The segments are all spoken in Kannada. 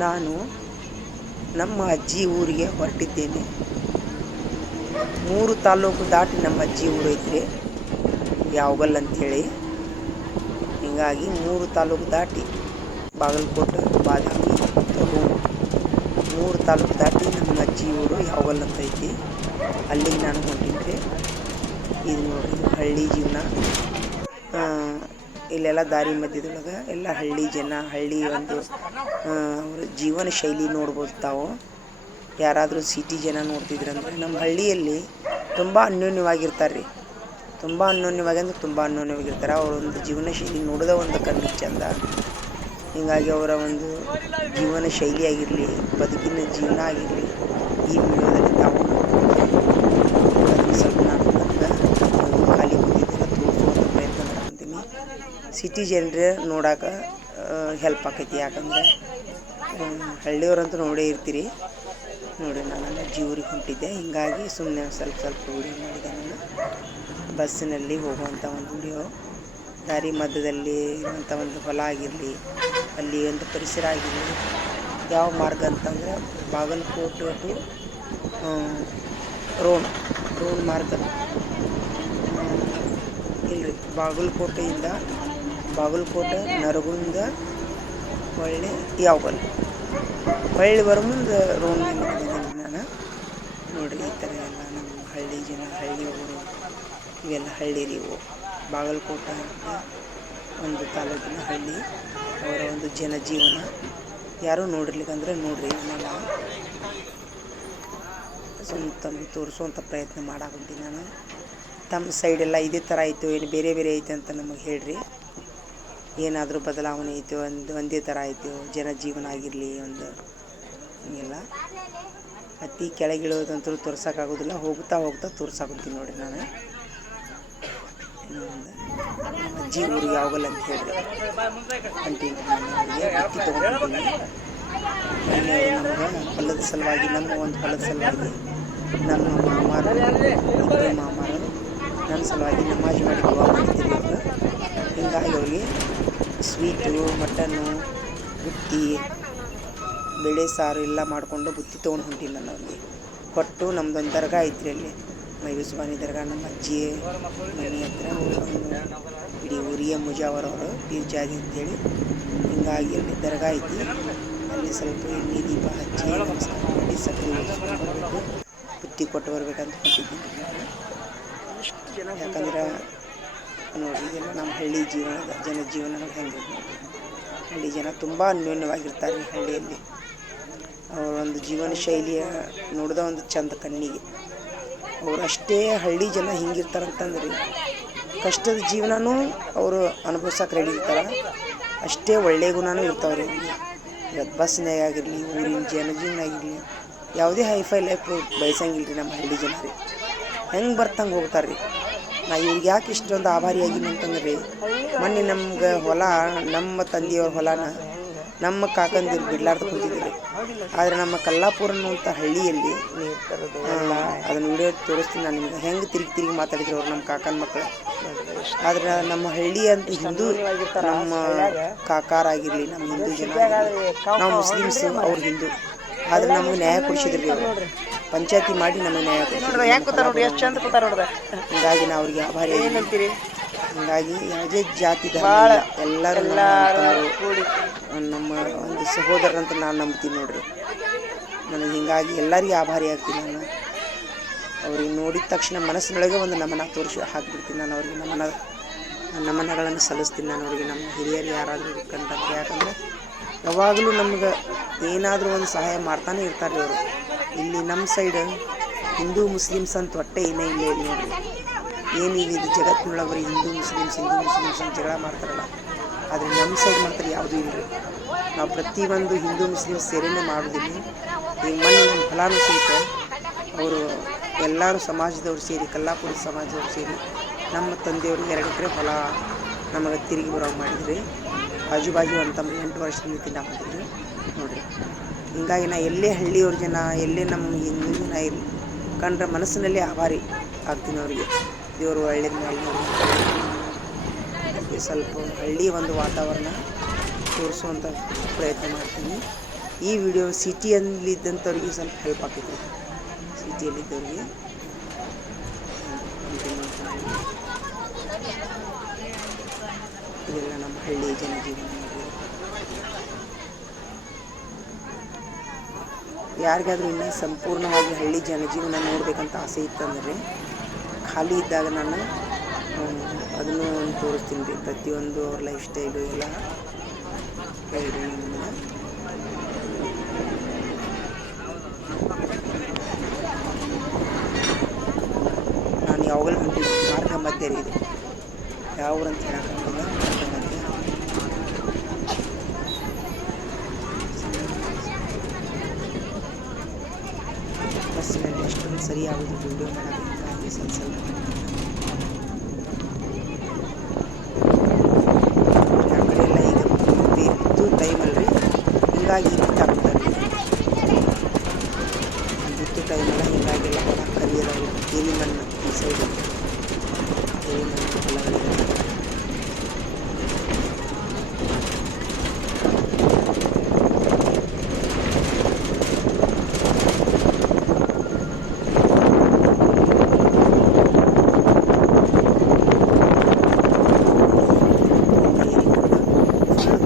ನಾನು ನಮ್ಮ ಅಜ್ಜಿ ಊರಿಗೆ ಹೊರಟಿದ್ದೇನೆ. 3 ತಾಲೂಕು ದಾಟಿ ನಮ್ಮ ಅಜ್ಜಿ ಊರು ಐತ್ರಿ, ಯಾವಗಲ್ ಅಂಥೇಳಿ. ಹೀಗಾಗಿ 3 ತಾಲೂಕು ದಾಟಿ ಬಾಗಲಕೋಟೆ, ಬಾದಾಮಿ, ತರೂರು 3 ತಾಲೂಕು ದಾಟಿ ನಮ್ಮ ಅಜ್ಜಿ ಊರು ಯಾವಗಲ್ ಅಂತ ಐತಿ. ಅಲ್ಲಿಗೆ ನಾನು ಹೊಂಟಿದ್ದೆ. ಇದು ನೋಡ್ರಿ, ಇದು ಹಳ್ಳಿ ಜೀವನ. ಇಲ್ಲೆಲ್ಲ ದಾರಿ ಮಧ್ಯದೊಳಗೆ ಎಲ್ಲ ಹಳ್ಳಿ ಜನ, ಹಳ್ಳಿ ಒಂದು ಅವ್ರ ಜೀವನ ಶೈಲಿ ನೋಡ್ಬೋದು ತಾವು. ಯಾರಾದರೂ ಸಿಟಿ ಜನ ನೋಡ್ತಿದ್ರಂದ್ರೆ ನಮ್ಮ ಹಳ್ಳಿಯಲ್ಲಿ ತುಂಬ ಅನ್ಯೋನ್ಯವಾಗಿರ್ತಾರೆ ರೀ. ತುಂಬ ಅನ್ಯೋನ್ಯವಾಗಿ ಅಂದರೆ ತುಂಬ ಅನ್ಯೋನ್ಯವಾಗಿರ್ತಾರೆ. ಅವರ ಒಂದು ಜೀವನ ಶೈಲಿ ನೋಡೋದ ಒಂದು ಕಣ್ಣಿಗೆ ಚಂದ. ಹೀಗಾಗಿ ಅವರ ಒಂದು ಜೀವನ ಶೈಲಿ ಆಗಿರಲಿ, ಬದುಕಿನ ಜೀವನ ಆಗಿರಲಿ, ಈ ವಿಡಿಯೋದಲ್ಲಿ ತಾವು ಅದನ್ನು ಸ್ವಲ್ಪ ನಾನು ಖಾಲಿ ಕೂತಿದ್ದೆಲ್ಲ ತೋರಿಸುವಂಥ ಪ್ರಯತ್ನ ಮಾಡ್ತೀನಿ. ಸಿಟಿ ಜನರೇ ನೋಡೋಕೆ ಹೆಲ್ಪ್ ಆಕೈತಿ. ಯಾಕಂದರೆ ಹಳ್ಳಿಯವರಂತೂ ನೋಡೇ ಇರ್ತೀರಿ. ನೋಡಿ, ನಾನು ಅಜ್ಜಿ ಊರಿಗೆ ಹೊಂಟಿದ್ದೆ. ಹೀಗಾಗಿ ಸುಮ್ಮನೆ ಸ್ವಲ್ಪ ವಿಡಿಯೋ ಮಾಡಿದೆ. ನಾನು ಬಸ್ಸಿನಲ್ಲಿ ಹೋಗುವಂಥ ಒಂದು ವಿಡಿಯೋ. ದಾರಿ ಮಧ್ಯದಲ್ಲಿ ಇರುವಂಥ ಒಂದು ಹೊಲ ಆಗಿರಲಿ, ಅಲ್ಲಿ ಒಂದು ಪರಿಸರ ಆಗಿರಲಿ. ಯಾವ ಮಾರ್ಗ ಅಂತಂದರೆ ಬಾಗಲಕೋಟೆ ಟು ರೋಡ್ ಮಾರ್ಗ. ಇಲ್ಲರಿ, ಬಾಗಲಕೋಟೆ ನರಗುಂದ ಹೊಳ್ಳಿ ಯಾವಗಲ್ ಬರೋ ಮುಂದೆ ರೋಡ್ ಮೇಲೆ ಬಂದಿದ್ದೀನಿ ನಾನು. ನೋಡಿರಿ, ಈ ಥರ ಎಲ್ಲ ನಮ್ಮ ಹಳ್ಳಿ ಜನ, ಹಳ್ಳಿ ಊರು, ಇವೆಲ್ಲ ಹಳ್ಳಿ ರೀ ಇವು. ಬಾಗಲಕೋಟೆ ಅಂತ ಒಂದು ತಾಲೂಕಿನ ಹಳ್ಳಿ. ಅವರ ಒಂದು ಜನಜೀವನ ಯಾರೂ ನೋಡಿರ್ಲಿಕ್ಕಂದ್ರೆ ನೋಡ್ರಿ, ಇವನ್ನೆಲ್ಲ ತಮಗೆ ತೋರಿಸುವಂಥ ಪ್ರಯತ್ನ ಮಾಡಾಕೊಂತೀನಿ ನಾನು. ತಮ್ಮ ಸೈಡೆಲ್ಲ ಇದೇ ಥರ ಆಯಿತು, ಏನು ಬೇರೆ ಐತೆ ಅಂತ ನಮಗೆ ಹೇಳ್ರಿ. ಏನಾದರೂ ಬದಲಾವಣೆ ಐತೆ, ಒಂದೇ ಥರ ಆಯಿತು ಜನಜೀವನ ಆಗಿರಲಿ ಒಂದು, ಹಿಂಗೆಲ್ಲ. ಅತಿ ಕೆಳಗಿಳೋದಂತೂ ತೋರ್ಸೋಕ್ಕಾಗೋದಿಲ್ಲ. ಹೋಗ್ತಾ ತೋರ್ಸಾಕೊಂತೀನಿ ನೋಡಿ ನಾನು. ಅಜ್ಜಿ ಊರಿಗೆ ಯಾವಗಲ್ ಅಂತ ಹೇಳ್ರಿ ಅಂತೀನಿ. ನಾನು ಅವರಿಗೆ ಬುತ್ತಿ ತೊಗೊಂಡಿದ್ದೀನಿ. ನಮಗೆ ಹೊಲದ ಸಲುವಾಗಿ, ನಮ್ಮ ಒಂದು ಹೊಲದ ಸಲುವಾಗಿ ನಮ್ಮ ಮಾಮಾರು ನನ್ನ ಸಲುವಾಗಿ ನಮಾಜ್ ಮಾಡಿ ದುವಾ ಮಾಡ್ತಿದ್ರು ಅವರು. ಹೀಗಾಗಿ ಅವ್ರಿಗೆ ಸ್ವೀಟು, ಮಟನ್ನು, ಬುತ್ತಿ, ಬೇಳೆ ಸಾರು ಎಲ್ಲ ಮಾಡಿಕೊಂಡು ಬುತ್ತಿ ತೊಗೊಂಡು ಹೊಂಟೀನಿ ನಾನು ಅವ್ರಿಗೆ ಕೊಟ್ಟು. ನಮ್ದೊಂದು ದರ್ಗಾ ಐತ್ರಿ ಅಲ್ಲಿ, ಮೈಬೂಸ್ವಾನಿ ದರ್ಗಾ, ನಮ್ಮ ಅಜ್ಜಿ ಮನೆ ಹತ್ರ. ಇಡೀ ಊರಿಗೆ ಮುಜಾವರ್ ಅವರು, ಪೀರ್ ಜಾದಿ ಅಂತೇಳಿ. ಹೀಗಾಗಿ ಅಲ್ಲಿ ದರ್ಗಾ ಐತಿ. ಅಲ್ಲಿ ಸ್ವಲ್ಪ ಎಣ್ಣೆ ದೀಪ ಹಚ್ಚಿ ನಮಸ್ಕಾರ ಮಾಡಿ ಸಕ್ಕರೆ ಓದಿಸ್ಕೊಂಡು ಬರಬೇಕು, ಬುತ್ತಿ ಕೊಟ್ಟು ಬರ್ಬೇಕಂತ ಹೊಂಟಿದ್ದೀನಿ ನಾನು. ಯಾಕಂದ್ರೆ ನೋಡಿರಿ, ಇದೆಲ್ಲ ನಮ್ಮ ಹಳ್ಳಿ ಜನಜೀವನ ಹೆಂಗೆ ನೋಡಿರಿ. ಹಳ್ಳಿ ಜನ ತುಂಬ ಅನ್ಯೋನ್ಯವಾಗಿರ್ತಾರೆ ರೀ ಹಳ್ಳಿಯಲ್ಲಿ. ಅವರ ಒಂದು ಜೀವನ ಶೈಲಿಯ ನೋಡಿದ ಒಂದು ಚಂದ ಕಣ್ಣಿಗೆ. ಅವರು ಅಷ್ಟೇ ಹಳ್ಳಿ ಜನ ಹಿಂಗಿರ್ತಾರಂತಂದ್ರೆ ಕಷ್ಟದ ಜೀವನನೂ ಅವರು ಅನುಭವಿಸೋಕೆ ರೆಡಿ ಇರ್ತಾರೆ. ಅಷ್ಟೇ ಒಳ್ಳೆಯ ಗುಣನೂ ಇರ್ತಾವ್ರಿ ಅವ್ರಿಗೆ. ಇವತ್ತು ಬಸ್ನಾಗ ಆಗಿರಲಿ, ಊರಿನ ಜನಜೀವನ ಆಗಿರಲಿ, ಯಾವುದೇ ಹೈಫೈ ಲೈಫ್ ಬಯಸಂಗಿಲ್ಲ ರೀ ನಮ್ಮ ಹಳ್ಳಿ ಜನ ರೀ. ಹೆಂಗೆ ಬರ್ತಂಗೆ ಹೋಗ್ತಾರೆ ರೀ. ನಾ ಇವ್ರಿಗೆ ಯಾಕೆ ಇಷ್ಟೊಂದು ಆಭಾರಿಯಾಗಿನಿ ಅಂತಂದ್ರೆ, ಮೊನ್ನೆ ನಮ್ಗೆ ಹೊಲ, ನಮ್ಮ ತಂದೆಯವ್ರ ಹೊಲನ ನಮ್ಮ ಕಾಕಂದಿರು ಬಿಡ್ಲಾರ್ದು ಕೂತಿದ್ರು. ಆದರೆ ನಮ್ಮ ಕಲ್ಲಾಪುರ ಅನ್ನುವಂಥ ಹಳ್ಳಿಯಲ್ಲಿ ಅದನ್ನು ವಿಡಿಯೋ ತೋರಿಸ್ತೀನಿ ನಾನು ನಿಮಗೆ. ಹೆಂಗೆ ತಿರುಗಿ ಮಾತಾಡಿದ್ರು ಅವ್ರು, ನಮ್ಮ ಕಾಕನ ಮಕ್ಕಳು. ಆದರೆ ನಮ್ಮ ಹಳ್ಳಿ ಅಂತ ಹಿಂದೂ, ನಮ್ಮ ಕಾಕಾರಾಗಿರಲಿ, ನಮ್ಮ ಹಿಂದೂ ಜನ ಆಗಿರಲಿ, ನಾವು ಮುಸ್ಲಿಮ್ಸ್, ಅವ್ರು ಹಿಂದೂ. ಆದರೆ ನಮಗೆ ನ್ಯಾಯ ಕೊಡಿಸಿದ್ರಿ ಅವರು. ಪಂಚಾಯತಿ ಮಾಡಿ ನಮಗೆ ನ್ಯಾಯ ಕೊಡಿಸಿದ್ರು. ಹೀಗಾಗಿ ನಾವು ಅವ್ರಿಗೆ ಆಭಾರಿ. ಹೀಗಾಗಿ ಯಾವುದೇ ಜಾತಿ ಧರ್ಮ ಇಲ್ಲ, ಎಲ್ಲರೂ ನಮ್ಮ ಒಂದು ಸಹೋದರರಂತ ನಾನು ನಂಬ್ತೀನಿ ನೋಡ್ರಿ. ನನಗೆ ಹೀಗಾಗಿ ಎಲ್ಲರಿಗೂ ಆಭಾರಿ ಆಗ್ತೀನಿ ನಾನು. ಅವ್ರಿಗೆ ನೋಡಿದ ತಕ್ಷಣ ಮನಸ್ಸಿನೊಳಗೆ ಒಂದು ನಮನ ತೋರಿಸಿ ಹಾಕಿಬಿಡ್ತೀನಿ ನಾನು. ಅವ್ರಿಗೆ ನಮನಗಳನ್ನು ಸಲ್ಲಿಸ್ತೀನಿ ನಾನು ಅವ್ರಿಗೆ. ನಮ್ಮ ಹಿರಿಯರು ಯಾರಾದರೂ ಕಂಡಂತೆ. ಯಾಕಂದರೆ ಯಾವಾಗಲೂ ನಮ್ಗೆ ಏನಾದರೂ ಒಂದು ಸಹಾಯ ಮಾಡ್ತಾನೆ ಇರ್ತಾರೆ ಅವರು. ಇಲ್ಲಿ ನಮ್ಮ ಸೈಡ್ ಹಿಂದೂ ಮುಸ್ಲಿಮ್ಸ್ ಅಂತ ಒಟ್ಟೆ ಏನೇ ಇಲ್ಲ ಇಲ್ಲಿ ನೋಡ್ರಿ. ಏನೀಗ ಇದು ಜಗತ್ತಿನೊಳಗೆ ಹಿಂದೂ ಮುಸ್ಲಿಮ್ಸ್ ಅಂತ ಜಗಳ ಮಾಡ್ತಾರಲ್ಲ, ಆದರೆ ನಮ್ಮ ಸೈಡ್ ಮಾತ್ರ ಯಾವುದೂ ಇಲ್ಲ ರೀ. ನಾವು ಪ್ರತಿಯೊಂದು ಹಿಂದೂ ಮುಸ್ಲಿಮ್ಸ್ ಸೇರಿನೇ ಮಾಡೋದಿಲ್ಲ. ಈಗ ಮೊನ್ನೆ ನಮ್ಮ ಫಲಾನು ಸಹಿತ ಅವರು ಎಲ್ಲರೂ ಸಮಾಜದವ್ರು ಸೇರಿ, ಕಲ್ಲಾಪುರ ಸಮಾಜದವ್ರು ಸೇರಿ ನಮ್ಮ ತಂದೆಯವ್ರಿಗೆ 2 ಎಕರೆ ಹೊಲ ನಮಗೆ ತಿರುಗಿ ಬರೋಂಗೆ ಮಾಡಿದ್ರಿ. ಬಾಜು ಅಂತಂದ್ರೆ 8 ವರ್ಷದಿಂದ ತಿನ್ನಾಕೊಂಡಿದ್ರಿ ನೋಡಿರಿ. ಹೀಗಾಗಿ ನಾ ಎಲ್ಲೇ ಹಳ್ಳಿಯವ್ರ ಜನ, ಎಲ್ಲೇ ನಮ್ಮ ಹಿಂದೂ ಜನ ಇರಲಿ ಕಂಡ್ರೆ ಮನಸ್ಸಿನಲ್ಲಿ ಆಭಾರಿ ಆಗ್ತೀನಿ ಅವರಿಗೆ. ದೇವರು ಒಳ್ಳೇದು ಮಾಡಲಿ. ಸ್ವಲ್ಪ ಹಳ್ಳಿ ಒಂದು ವಾತಾವರಣ ತೋರಿಸುವಂಥ ಪ್ರಯತ್ನ ಮಾಡ್ತೀನಿ. ಈ ವಿಡಿಯೋ ಸಿಟಿಯಲ್ಲಿದ್ದಂಥವ್ರಿಗೆ ಸ್ವಲ್ಪ ಹೆಲ್ಪ್ ಆಗ್ತೈತಿ. ಸಿಟಿಯಲ್ಲಿದ್ದವ್ರಿಗೆ ಇದೆಲ್ಲ ನಮ್ಮ ಹಳ್ಳಿ ಜನಜೀವನ ನೋಡ್ರಿ. ಯಾರಿಗಾದ್ರೂ ಇನ್ನೂ ಸಂಪೂರ್ಣವಾಗಿ ಹಳ್ಳಿ ಜನಜೀವನ ನೋಡ್ಬೇಕಂತ ಆಸೆ ಇತ್ತಂದರೆ ಖಾಲಿ ಇದ್ದಾಗ ನಾನು ಅದನ್ನು ತೋರಿಸ್ತೀನಿ ರೀ. ಪ್ರತಿಯೊಂದು ಅವ್ರ ಲೈಫ್ ಸ್ಟೈಲು ಎಲ್ಲ ಹೇಳ್ರಿ ನಿಮ್ಗೆ. ನಾನು ಯಾವಾಗಲೂ ಹೊಂಟಿದ್ದೆ ಮಾರ್ಗ ಮಧ್ಯೆ ರೀ. ಇದು ಯಾವ ಊರಂತ ಹೇಳೋಕ್ಕಾಗಲ್ಲ, ಮಾರ್ಗ ಮಧ್ಯೆ. ಬಸ್ಸಿನಲ್ಲಿ ಅಷ್ಟೊಂದು ಸರಿ ಆಗೋದು ವಿಡಿಯೋ ಮಾಡೋದಕ್ಕೆ ಸ್ವಲ್ಪ ಸ್ವಲ್ಪ. ಆ ಕಡೆ ಎಲ್ಲ ಈಗ ಬಿತ್ತು ಟೈಮಲ್ರಿ, ಹಿಂಗಾಗಿ ಬಿತ್ತಾಕ್ತಾರೆ. ಬಿತ್ತು ಟೈಮೆಲ್ಲ ಹಿಂಗಾಗೆಲ್ಲ ಹೊಲ ಕರಿಯೋದಾಗಿ ಎಲಿ ಮಣ್ಣು ಈ ಸೈಡು ಎಲಿ ಮಣ್ಣು ಹೊಲಗಳಿದೆ.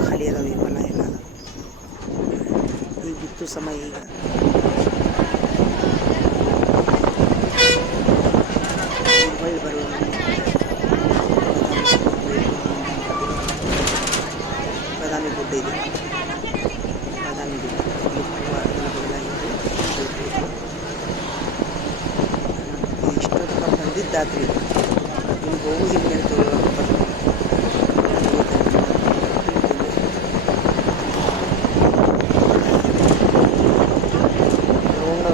ಖಾಲಿ ಅದಾವೆ ಹೊಲ ಎಲ್ಲ. ಈಗ ಬಿತ್ತು ಸಮಯ. ಈಗ ಹೊಳ್ಳಿ ಬರುವ ಬಾದಾಮಿ ಗುಡ್ಡ ಇದೆ. ಬಾದಾಮಿ ಗುಡ್ಡ ಇಷ್ಟೋ ತನಕ ಬಂದಿದ್ದಾದ್ರಿ. ನಿಮ್ಗೆ ಹೋಗೋದಿಲ್ಲ ಅಂತ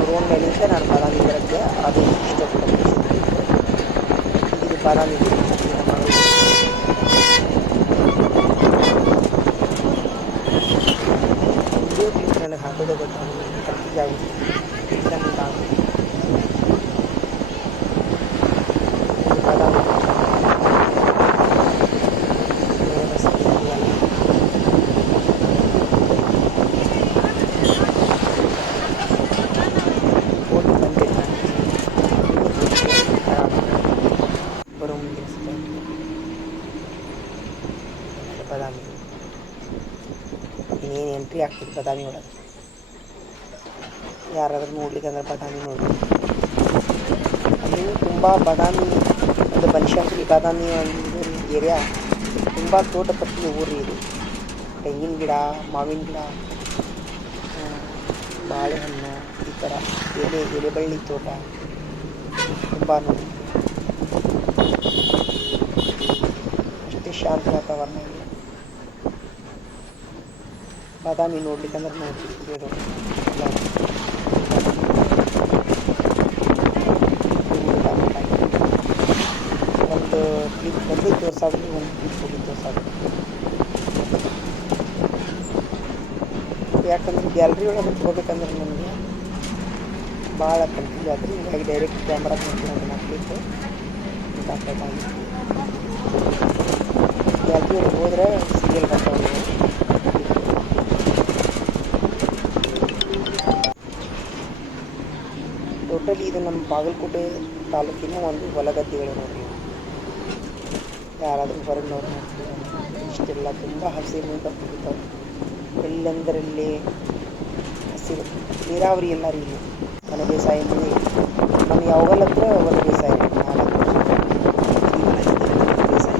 ರೋಡ್ ಮೇಲಿಂದ ನಾನು ಬಾದಾಮಿ ಬರೋಕ್ಕೆ ಅದು ಇಷ್ಟಪಡ್ತೀನಿ. ಇದು ಬಾದಾಮಿ ಗುಡ್ಡ. ವಿಡಿಯೋ ಕ್ಲಿಪ್ ನನಗೆ ಹಾಕೋದೇ ಗೊತ್ತಾಗುತ್ತೆ, ಕನ್ಫ್ಯೂಸ್ ಆಗುತ್ತೆ. ಬಾದಾಮಿ ಹೋಗಿ ಬಂದಿಲ್ಲ ಬರೋ ಮುಂದಿನ ಬಾದಾಮಿ ಇನ್ನೇನು ಎಂಟ್ರಿ ಆಗ್ತದೆ ಬಾದಾಮಿ ಒಳಗೆ. ಯಾರಾದ್ರೂ ನೋಡ್ಲಿಕ್ಕೆ ಅಂದ್ರೆ ಬಾದಾಮಿ ನೋಡ್ಬೇಕು. ಅಲ್ಲಿ ತುಂಬ ಬಾದಾಮಿ ಒಂದು ಬನಶಂಕರಿ ಬಾದಾಮಿ ಒಂದು ಏರಿಯಾ ತುಂಬ ತೋಟಪಟ್ಟಿ ಊರು ಇದು. ತೆಂಗಿನ ಗಿಡ, ಮಾವಿನ ಗಿಡ, ಬಾಳೆಹಣ್ಣು, ಈ ಥರ ಎಲೆಬಳ್ಳಿ ತೋಟ ತುಂಬ ನೋಡಿ. ಅಷ್ಟೇ ಶಾಂತ ವಾತಾವರಣ ಇದೆ. ಬಾದಾಮಿ ನೋಡ್ಲಿಕ್ಕಂದ್ರೆ ನೋಡ್ತಿರ್ಬೋದು. ಒಂದು ಕ್ಲಿಪ್ ಬಂದು ತೋರ್ಸಾದ್ರಿ, ಒಂದು ಕ್ಲಿಪ್ ಹೋಗಿ ತೋರ್ಸಾದ್ರಿ. ಯಾಕಂದ್ರೆ ಗ್ಯಾಲ್ರಿ ಒಳಗೆ ಹೋಗ್ಬೇಕಂದ್ರೆ ನನಗೆ ಭಾಳ ಕನ್ಫ್ಯೂಸ್ ಆದ್ರಿ. ಹೀಗಾಗಿ ಡೈರೆಕ್ಟ್ ಕ್ಯಾಮ್ರಾ ನೋಡ್ತೀನಿ ನಾನು ಕ್ಲಿಪ್ ಸಾಕಾಗಿತ್ತು. ಗ್ಯಾಲ್ರಿ ಒಳಗೆ ಹೋದ್ರೆ ಸೀರಿಯಲ್ ಬರ್ತಾವೆ. ಟೋಟಲಿ ಇದು ನಮ್ಮ ಬಾಗಲಕೋಟೆ ತಾಲೂಕಿನ ಒಂದು ಹೊಲಗದ್ದೆಗಳು ನೋಡ್ರಿ. ಯಾರಾದರೂ ಹೊರಗಿನವ್ರು ನೋಡ್ತೀವಿ ಇಷ್ಟೆಲ್ಲ ತುಂಬ ಹಸಿರು ಬರ್ತಿರ್ತಾವೆ. ಎಲ್ಲಂದರಲ್ಲಿ ಹಸಿರು ನೀರಾವರಿ ಎಲ್ಲ ರೀ. ಇಲ್ಲಿ ಒಣ ಬೇಸಾಯ ನಮ್ಮ ಯಾವಾಗಲ ಹತ್ರ ಒಣ ಬೇಸಾಯ 4 ವರ್ಷ ಬೇಸಾಯ.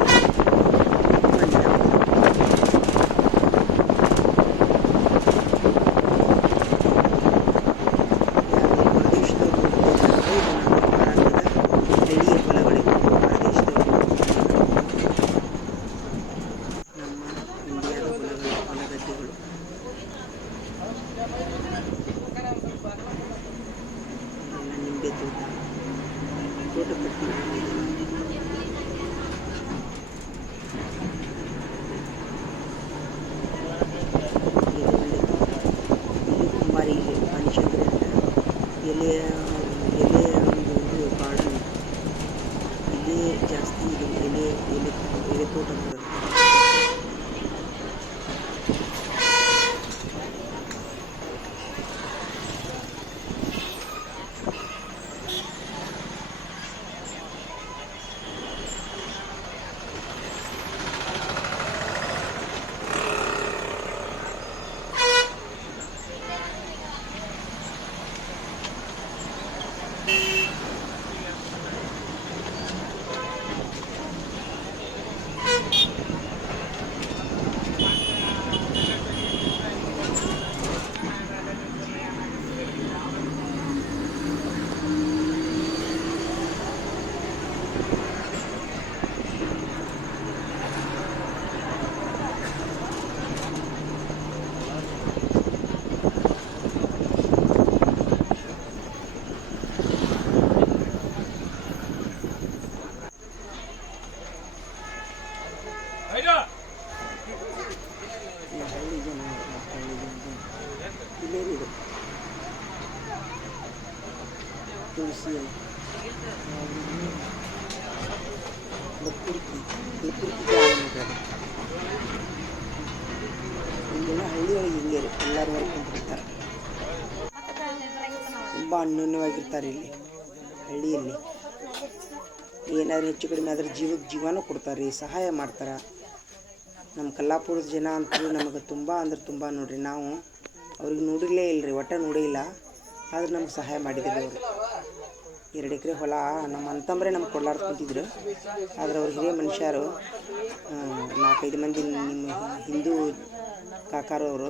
ನಿಂಬೆ ತೋಟ, ತೋಟಪಟ್ಟಿ ಕುಮಾರಿ ಇಲ್ಲಿ ಪಾನಿಶಂಕರಿ ಅಂತ ಎಲೆಯ ಒಂದು ಗಾರ್ಡನ್. ಇಲ್ಲಿ ಜಾಸ್ತಿ ಇದು ಎಲೆ ತೋಟ ಬರೋದು. ತುಳಸಿ ಕಲಪುರ್ಕಿ ಗ್ರಾಮ ನೋಡ್ರಿ ಅದು. ಹಿಂಗೆಲ್ಲ ಹಳ್ಳಿಯೊಳಗೆ ಹಿಂಗೆ ರೀ, ಎಲ್ಲರೂ ಹೊರ್ಕೊಂಡು ಬಿಡ್ತಾರೆ. ತುಂಬ ಅನ್ಯೋನ್ಯವಾಗಿರ್ತಾರೆ ಇಲ್ಲಿ ಹಳ್ಳಿಯಲ್ಲಿ. ಏನಾದ್ರು ಹೆಚ್ಚು ಕಡಿಮೆ ಆದ್ರೆ ಜೀವನೂ ಕೊಡ್ತಾರೆ, ಸಹಾಯ ಮಾಡ್ತಾರೆ. ನಮ್ಮ ಕಲ್ಲಾಪುರದ ಜನ ಅಂತೂ ನಮಗೆ ತುಂಬ ಅಂದ್ರೆ ತುಂಬ ನೋಡ್ರಿ. ನಾವು ಅವ್ರಿಗೆ ನೋಡಿರಲೇ ಇಲ್ಲ ರೀ, ಒಟ್ಟು ನೋಡೇ ಇಲ್ಲ. ಆದ್ರೆ ನಮ್ಗೆ ಸಹಾಯ ಮಾಡಿದ್ರು ಅವರು. 2 ಎಕರೆ ಹೊಲ ನಮ್ಮ ಅಂತಂಬರೇ ನಮ್ಗೆ ಕೊಡ್ಲಾರ್ದು ಕುಂತಿದ್ರು. ಆದ್ರೆ ಅವ್ರು ಹಿರಿಯ ಮನುಷ್ಯರು, 4-5 ಮಂದಿ ನಿಮ್ಮ ಹಿಂದೂ ಕಾಕಾರವರು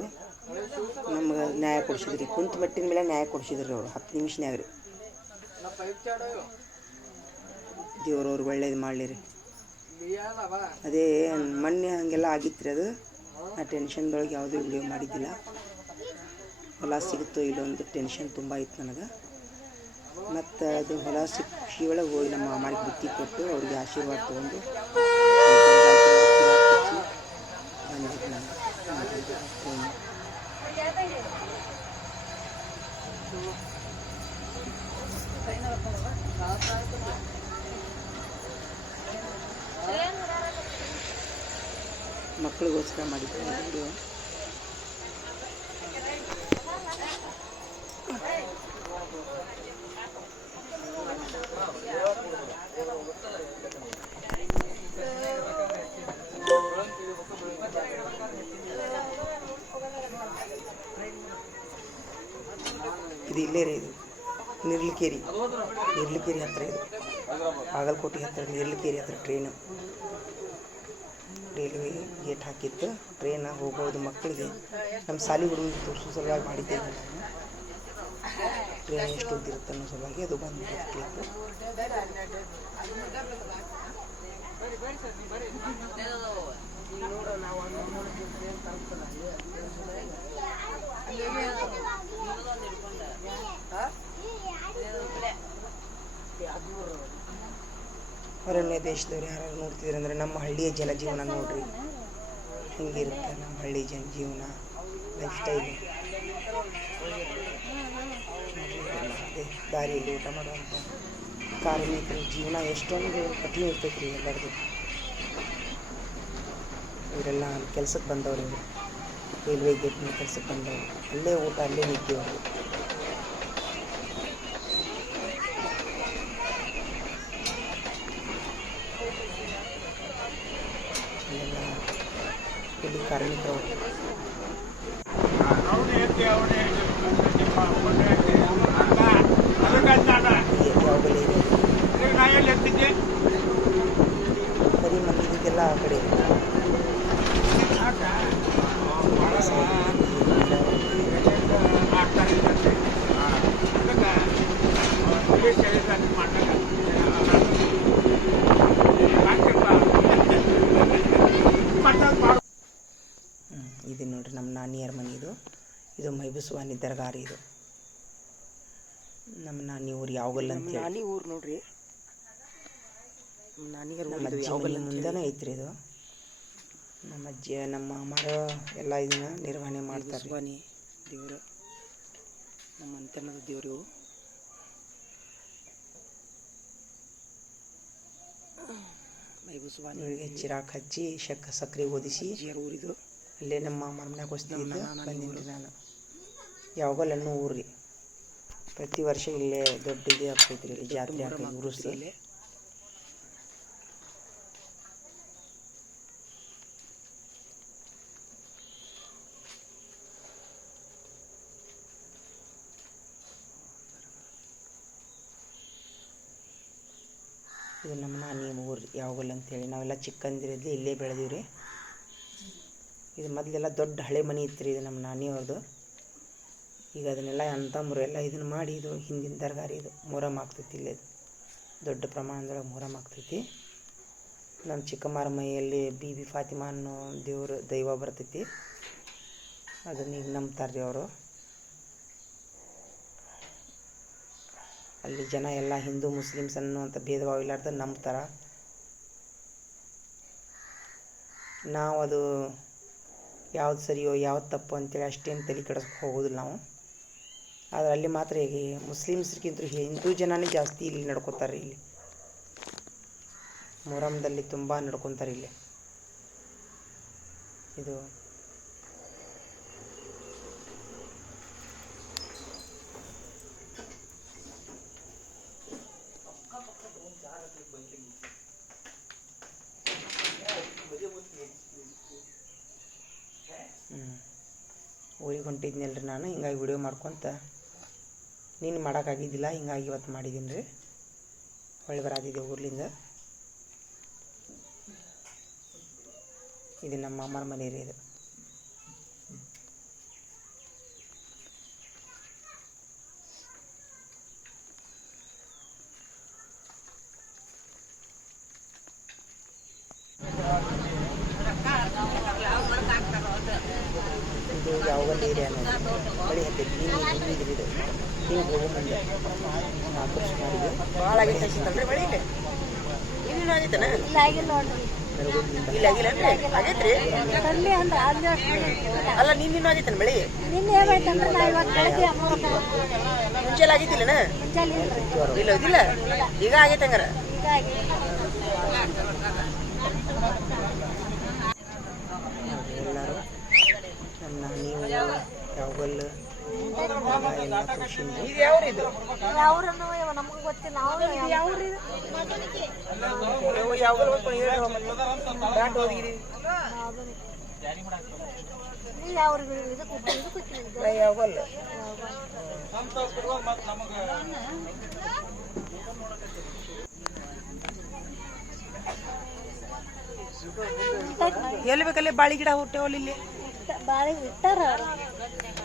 ನಮ್ಗೆ ನ್ಯಾಯ ಕೊಡಿಸಿದ್ರಿ. ಕುಂತು ಮಟ್ಟಿನ ಮೇಲೆ ನ್ಯಾಯ ಕೊಡಿಸಿದ್ರಿ ಅವರು 10 ನಿಮಿಷನ್ಯಾಗ ರೀ. ದೇವ್ರವ್ರು ಒಳ್ಳೇದು ಮಾಡಲಿ ರೀ. ಅದೇ ಮೊನ್ನೆ ಹಾಗೆಲ್ಲ ಆಗಿತ್ತು ರೀ. ಅದು ಆ ಟೆನ್ಷನ್ದೊಳಗೆ ಯಾವುದೂ ವಿಡಿಯೋ ಮಾಡಿದ್ದಿಲ್ಲ. ಹೊಲ ಸಿಗುತ್ತೋ ಇಲ್ಲೊಂದು ಟೆನ್ಷನ್ ತುಂಬ ಇತ್ತು ನನಗೆ. ಮತ್ತು ಅದು ಹೊಲ ಸಿಕ್ಕಿಯೊಳಗೆ ಹೋಗಿ ನಮ್ಮ ಮಾಮಾರಿಗೆ ಬುತ್ತಿ ಕೊಟ್ಟು ಅವ್ರಿಗೆ ಆಶೀರ್ವಾದ ತೊಗೊಂಡು ಬಂದಿದ್ದು ನಾನು. ಮಕ್ಕಳಿಗೋಸ್ಕರ ಮಾಡಿದ್ದೆ ವಿಡಿಯೋ. ಇದು ಇಲ್ಲೇ ರೀ, ಇದು ನಿರ್ಲಿಕೇರಿ ಹತ್ತಿರ. ಇದು ಬಾಗಲಕೋಟೆ ಹತ್ತಿರ, ನಿರ್ಲಿಕೇರಿ ಹತ್ತಿರ ಟ್ರೈನು ರೈಲ್ವೆ ಗೇಟ್ ಹಾಕಿತ್ತು. ಟ್ರೈನ್ ಹೋಗ್ಬೋದು ಮಕ್ಕಳಿಗೆ. ನಮ್ಮ ಶಾಲೆ ಹುಡುಗರಿಗೆ ತೋರಿಸೋ ಸಲುವಾಗಿ ಮಾಡಿದ್ದೇವೆ ನಾನು. ಟ್ರೈನ್ ಎಷ್ಟು ಉದ್ದಿರುತ್ತೆ ಅನ್ನೋ ಸಲುವಾಗಿ ಅದು ಬಂದು ಕ್ಲಿಪ್. ಹೊರನ್ಯ ದೇಶದವ್ರು ಯಾರು ನೋಡ್ತಿದ್ರು ಅಂದರೆ ನಮ್ಮ ಹಳ್ಳಿಯ ಜನಜೀವನ ನೋಡ್ರಿ ಹೆಂಗಿರುತ್ತೆ. ನಮ್ಮ ಹಳ್ಳಿ ಜನಜೀವನ ಲೈಫ್ ಸ್ಟೈಲು ಅದೇ ದಾರಿಯಲ್ಲಿ ಊಟ ಮಾಡುವಂಥ ಕಾರ್ಮಿಕರ ಜೀವನ ಎಷ್ಟೊಂದು ಕಠಿಣ ಇರ್ತೈತೆ ರೀ ಎಲ್ಲರದು. ಇವರೆಲ್ಲ ಕೆಲ್ಸಕ್ಕೆ ಬಂದವರು, ರೈಲ್ವೆ ಗೇಟ್ನ ಕೆಲ್ಸಕ್ಕೆ ಬಂದವರು. ಅಲ್ಲೇ ಊಟ, ಅಲ್ಲೇ ನಿದ್ದೆ ಅವರು. ಎಲ್ಲ ಕೂಲಿ ಕಾರ್ಮಿಕರು. ಕರಿ ಮಂದಿಗೆಲ್ಲ ಆ ಕಡೆ ಇದು ನೋಡ್ರಿ ನಮ್ಮ ನಾನಿಯರ ಮನೆ. ಇದು ಮೈಬಸ್ವಾನಿ ದರ್ಗಾ ರೀ. ಇದು ನಮ್ಮ ನಾನಿ ಊರು ಯಾವಗಲ್ ಅಂತ ನಾನಿ ಊರು ನೋಡ್ರಿ. ನಮ್ಮ ಅಜ್ಜಿ ಮುಂದೆನೇ ಐತ್ರಿ ಇದು. ನಮ್ಮ ಅಜ್ಜಿ ನಮ್ಮ ಮಾಮಾರ ಎಲ್ಲ ಇದನ್ನ ನಿರ್ವಹಣೆ ಮಾಡ್ತಾರೆ. ಮೈಬಸ್ವಾನಿ ದೇವರು, ನಮ್ಮ ಅಂತನದ ದೇವರು. ಮೈಬಸ್ವಾನಿ ಇವರಿಗೆ ಚಿರಾಕ್ ಹಚ್ಚಿ ಸಕ್ಕರೆ ಓದಿಸಿ ಊರಿದು. ಅಲ್ಲೇ ನಮ್ಮ ಮನೆಯಾಗ ಹೊಸ್ತಿದ್ದ ಬಂದಿನಿ ನಾನು. ಯಾವಾಗಲ್ಲ ಅನ್ನೋ ಊರು ರೀ. ಪ್ರತಿ ವರ್ಷ ಇಲ್ಲೇ ದೊಡ್ಡ ಇದು ಆಗ್ತೈತ್ರಿ, ಇಲ್ಲಿ ಜಾತ್ರೆ ಆಗ್ತೈತಿ ಉರುಸು. ಇದು ನಮ್ಮ ನಾನಿ ಊರು ಯಾವಾಗಲ್ಲ ಅಂತೇಳಿ. ನಾವೆಲ್ಲ ಚಿಕ್ಕಂದಿರಲಿ ಇಲ್ಲೇ ಬೆಳೆದೀವಿ ರೀ. ಇದು ಮೊದಲೆಲ್ಲ ದೊಡ್ಡ ಹಳೆ ಮನೆ ಇತ್ತು ರೀ. ಇದು ನಮ್ಮ ನಾನಿಯವ್ರದ್ದು. ಈಗ ಅದನ್ನೆಲ್ಲ ಅಂತಂಬರು ಎಲ್ಲ ಇದನ್ನು ಮಾಡಿ, ಇದು ಹಿಂದಿನ ದರ್ಗಾ ರೀ. ಇದು ಮೊಹರಂ ಆಗ್ತೈತಿ ಇಲ್ಲೇ, ದೊಡ್ಡ ಪ್ರಮಾಣದೊಳಗೆ ಮೊಹರಂ ಆಗ್ತೈತಿ. ನಮ್ಮ ಚಿಕ್ಕಮ್ಮರ ಮೈಯಲ್ಲಿ ಬೀಬಿ ಫಾತಿಮಾ ಅನ್ನೋ ದೈವ ಬರ್ತೈತಿ. ಅದನ್ನ ಈಗ ನಂಬ್ತಾರೆ ರೀ ಅವರು. ಅಲ್ಲಿ ಜನ ಎಲ್ಲ ಹಿಂದೂ ಮುಸ್ಲಿಮ್ಸ್ ಅನ್ನುವಂಥ ಭೇದ ಭಾವ ಇಲ್ಲಾರ್ದ ನಂಬ್ತಾರೆ. ನಾವು ಅದು ಯಾವ್ದು ಸರಿಯೋ ಯಾವ್ದು ತಪ್ಪು ಅಂತೇಳಿ ಅಷ್ಟೇನು ತಲೆ ಕೆಡಿಸ್ಕೊ ಹೋಗೋದಿಲ್ಲ ನಾವು. ಆದರೆ ಅಲ್ಲಿ ಮಾತ್ರ ಈಗ ಮುಸ್ಲಿಮ್ಸ್ರಿಗಿಂತ ಹಿಂದೂ ಜನನೇ ಜಾಸ್ತಿ ಇಲ್ಲಿ ನಡ್ಕೋತಾರೆ. ಇಲ್ಲಿ ಮೊಹರಂದಲ್ಲಿ ತುಂಬ ನಡ್ಕೊತಾರೆ. ಇಲ್ಲಿ ಇದು ಊರಿಗೆ ಹೊಂಟಿದ್ನಲ್ರಿ ನಾನು, ಹಿಂಗಾಗಿ ವಿಡಿಯೋ ಮಾಡ್ಕೊತ ನೀನು ಮಾಡೋಕ್ಕಾಗಿದ್ದಿಲ್ಲ, ಹಿಂಗಾಗಿ ಇವತ್ತು ಮಾಡಿದ್ದೀನಿ ರೀ. ಹೊಳ್ಳಿ ಬರಾತಿದ್ದೆ ಊರ್ಲಿಂದ. ಇದು ನಮ್ಮ ಅಮ್ಮನ ಮನೆ ರೀ. ಇದು ಇದು ಯಾವಾಗಲ್ಲಿ ಏರಿಯಾ ಅನ್ನೋದು ಬಳಿ ಹತ್ತೈತಿ. ಇದು ಹಿಂಗೆ ಹೋಗೋ ಮುಂದೆ ಆಕರ್ಷ ಮಾಡಿದೆ. ಭಾಳ ಆಗೈತೆ ಅನ್ಸುತ್ತಲ್ರಿ ಮಳೆ ಇಲ್ಲಿ. ಇನ್ನೇನು ಆಗೈತನ? ಅಲ್ಲ ನಿನ್ನೇನು ಆಗೈತನ ಮಳೆ? ಮುಂಚೆಲ್ಲ ಆಗೈತಿಲ್ಲನ? ಇಲ್ಲ ಇದಿಲ್ಲ, ಈಗ ಆಗೈತೆ ಹಂಗಾರ. ಎಲ್ಲರೂ ನನ್ನ ನೀವು ಯಾವಾಗಲ್ಲ ಎಲ್ಲ ತೋರಿಸಿದ್ರಿ. ಇದು ಯಾವ್ರಿದು? ನಮಗೂ ಗೊತ್ತಿಲ್ಲ. ಎಲ್ಲಿ ಬೇಕಲ್ಲೇ ಬಾಳಿ ಗಿಡ ಹುಟ್ಟೇವಲ್ಲ ಇಲ್ಲಿ? ಬಾಳಿ ಇಟ್ಟಾರ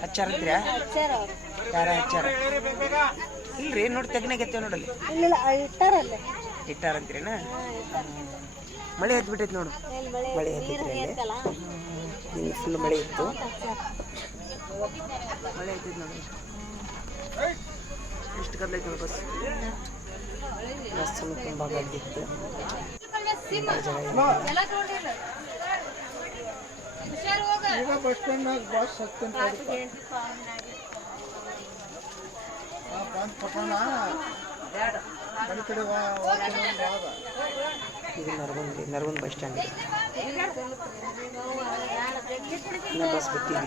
ಹಚ್ಚಾರತ್ರಿ? ಯಾರ ಹಚ್ಚಾರ? ಇಲ್ರಿ ನೋಡಿ ತೆಗ್ನಾಗೆತ್ತೇವ ನೋಡಲ್ಲಿ. ಇಟ್ಟಾರಂತ್ರಿನ? ಮಳೆ ಹತ್ತು ಬಿಟ್ಟೈತಿ ನೋಡು. ಮಳೆ ಹತ್ತೈತ್ರಿ ಅಲ್ಲಿ. ಇಲ್ಲಿ ಫುಲ್ ಮಳೆ ಇತ್ತು. ಮಳೆ ಹತ್ತೈತಿ ನೋಡಿ. ಎಷ್ಟು ಗದ್ದಲೈತಿ ನೋಡಿ ಬಸ್. ಬಸ್ಸನ್ನು ತುಂಬ ಗದ್ದಿತ್ತು. ಇದು ನರಗುಂದ ಬಸ್ ಸ್ಟ್ಯಾಂಡ್. ಇನ್ನೂ ಬಸ್ ಬಿಟ್ಟಿಲ್ಲ.